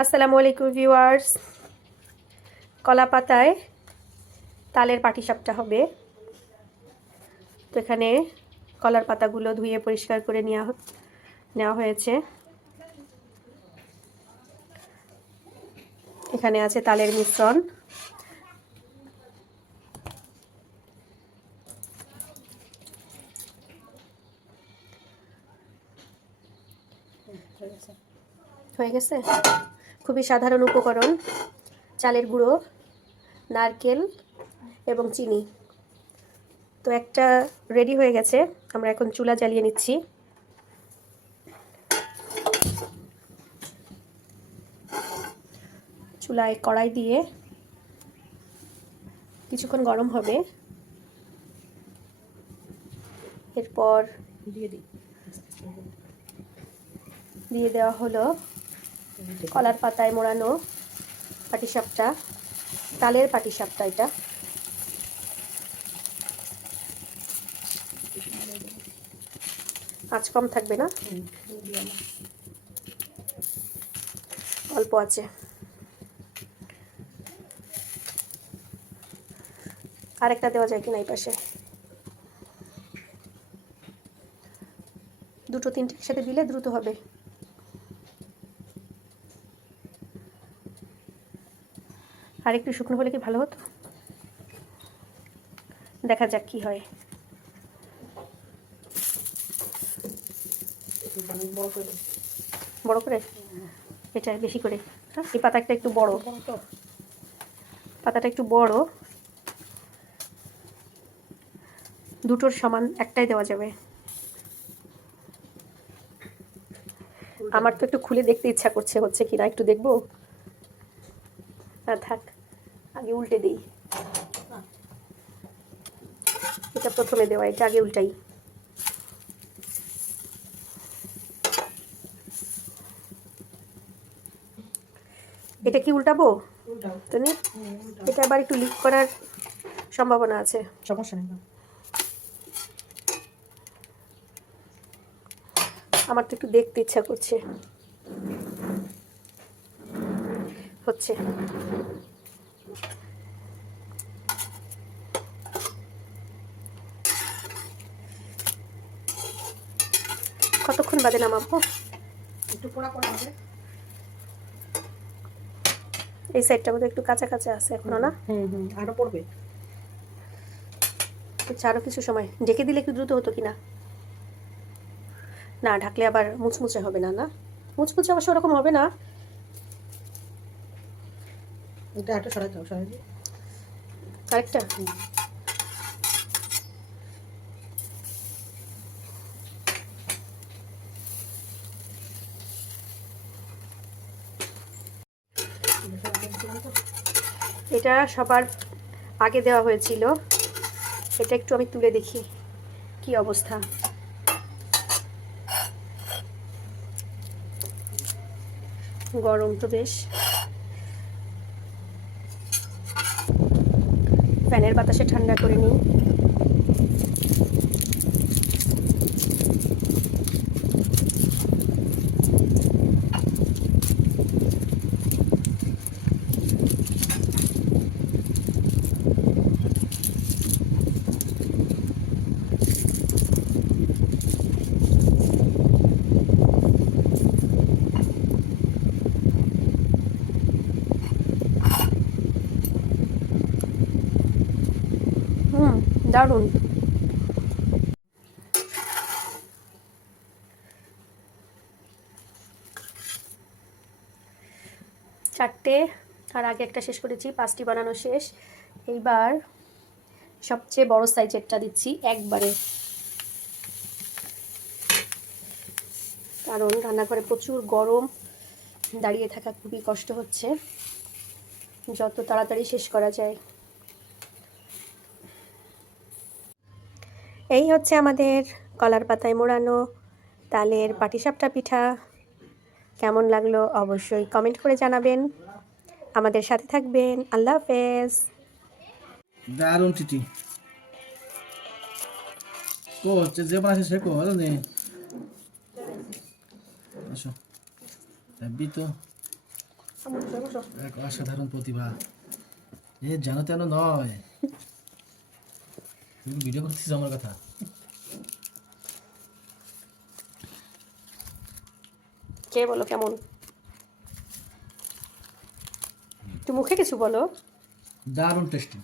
আসসালামু আলাইকুম ভিউয়ার্স। কলা পাতায় তালের পাটিসাপটা হবে। তো এখানে কলার পাতাগুলো ধুয়ে পরিষ্কার করে নেওয়া নেওয়া হয়েছে। এখানে আছে তালের মিশ্রণ। হয়ে গেছে? খুবই সাধারণ উপকরণ, চালের গুঁড়ো, নারকেল এবং চিনি। তো একটা রেডি হয়ে গেছে, আমরা এখন চুলা জ্বালিয়ে নিচ্ছি। চুলায় কড়াই দিয়ে কিছুক্ষণ গরম হবে। এরপর দিয়ে দিই। দিয়ে দেওয়া হলো কলার পাতায় মোড়ানো পাটিসাপটা, তালের পাটিসাপটা এটা। আঁচ কম থাকবে না? অল্প আছে। আরেকটা দেওয়া যায় কিনা এই পাশে? দুটো, তিনটে একসাথে দিলে দ্রুত হবে। আর একটু শুকনো হলে কি ভালো হতো? দেখা যাক কি হয়। বড় করে। এটা বেশি করে। হ্যাঁ এই পাতাটা একটু বড়। পাতাটা একটু বড়। দুটোর সমান একটাই দেওয়া যাবে। আমার তো একটু খুলে দেখতে ইচ্ছা করছে, হচ্ছে কি না একটু দেখব। না, থাক। আগে উল্টে দিই। এটা প্রথমে দেওয়া এটা আগে উল্টাই। এটা কি উল্টাবো? উল্টাও। তো নি হুম, উল্টাও। এটা আবার একটু লিক করার সম্ভাবনা আছে। সমস্যা নেই আমার তো একটু দেখতে ইচ্ছা করছে। হচ্ছে। কতক্ষণ বাদে নামাবো? একটু পোড়া পোড়া হবে। এই সাইডটা বোধহয় একটু কাঁচা কাঁচা আছে এখনও না? হুম হুম আরও পড়বে। আচ্ছা আরও কিছু সময়। ঢেকে দিলে একটু দ্রুত হতো কি না না ঢাকলে আবার মুচমুচে হবে না না? মুচমুচে অবশ্য ওরকম হবে না। এটা একটু সরাই দাও সরাই দিই। আরেকটা? এটা সবার আগে দেওয়া হয়েছিল। এটা একটু আমি তুলে দেখি কি অবস্থা। গরম তো বেশ। ফ্যানের বাতাসে ঠান্ডা করে নিই হুম দারুণ। চারটে আর আগে একটা শেষ করেছি, পাঁচটি বানানো শেষ। এইবার সবচেয়ে বড় সাইজেরটা দিচ্ছি, একবারে। কারণ রান্নাঘরে প্রচুর গরম, দাঁড়িয়ে থাকা খুবই কষ্ট হচ্ছে। যত তাড়াতাড়ি শেষ করা যায়। এই হচ্ছে আমাদের কলার পাতায় মোড়ানো তালের পাটিসাপটা পিঠা। কেমন লাগল অবশ্যই কমেন্ট করে জানাবেন। আমাদের সাথে থাকবেন, আল্লাহ হাফেজ। দারুণ চিঠি। কো, যে বানাইছে সে কো জানি আসো। রাব্বি তো। এক অসাধারণ প্রতিভা। এ, জানো তেন নয়। ভিডিও করতেছিস আমার কথা? কে বলো কেমন? একটু মুখে কিছু বলো। দারুণ টেস্টি